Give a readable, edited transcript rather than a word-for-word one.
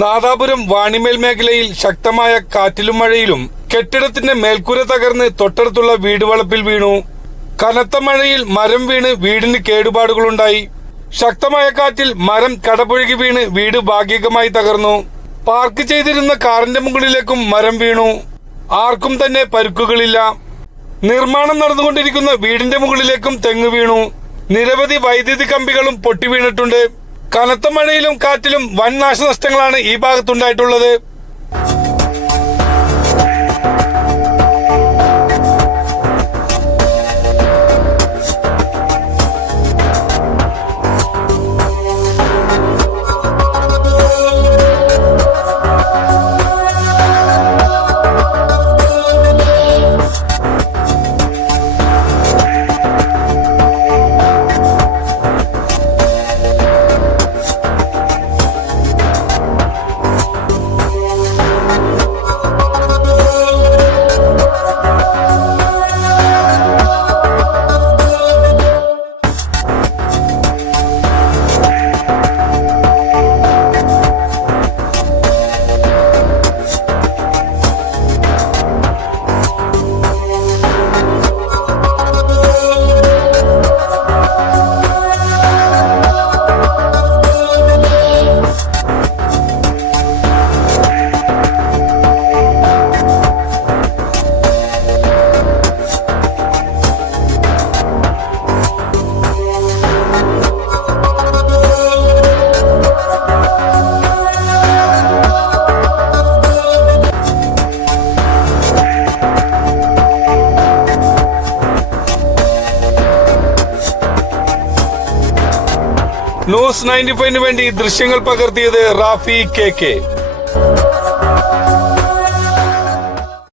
നാദാപുരം വാണിമേൽ മേഖലയിൽ ശക്തമായ കാറ്റിലും മഴയിലും കെട്ടിടത്തിന്റെ മേൽക്കൂര തകർന്ന് തൊട്ടടുത്തുള്ള വീട് വളപ്പിൽ വീണു. കനത്ത മഴയിൽ മരം വീണ് വീടിന് കേടുപാടുകളുണ്ടായി. ശക്തമായ കാറ്റിൽ മരം കടപുഴകി വീണ് വീട് ഭാഗികമായി തകർന്നു. പാർക്ക് ചെയ്തിരുന്ന കാറിന്റെ മുകളിലേക്കും മരം വീണു. ആർക്കും തന്നെ പരുക്കുകളില്ല. നിർമ്മാണം നടന്നുകൊണ്ടിരിക്കുന്ന വീടിന്റെ മുകളിലേക്കും തെങ്ങ് വീണു. നിരവധി വൈദ്യുതി കമ്പികളും പൊട്ടി വീണിട്ടുണ്ട്. കനത്ത മഴയിലും കാറ്റിലും വൻ നാശനഷ്ടങ്ങളാണ് ഈ ഭാഗത്തുണ്ടായിട്ടുള്ളത്. ന്യൂസ് 95 വേണ്ടി ദൃശ്യങ്ങൾ പകർത്തിയത് റാഫി KK.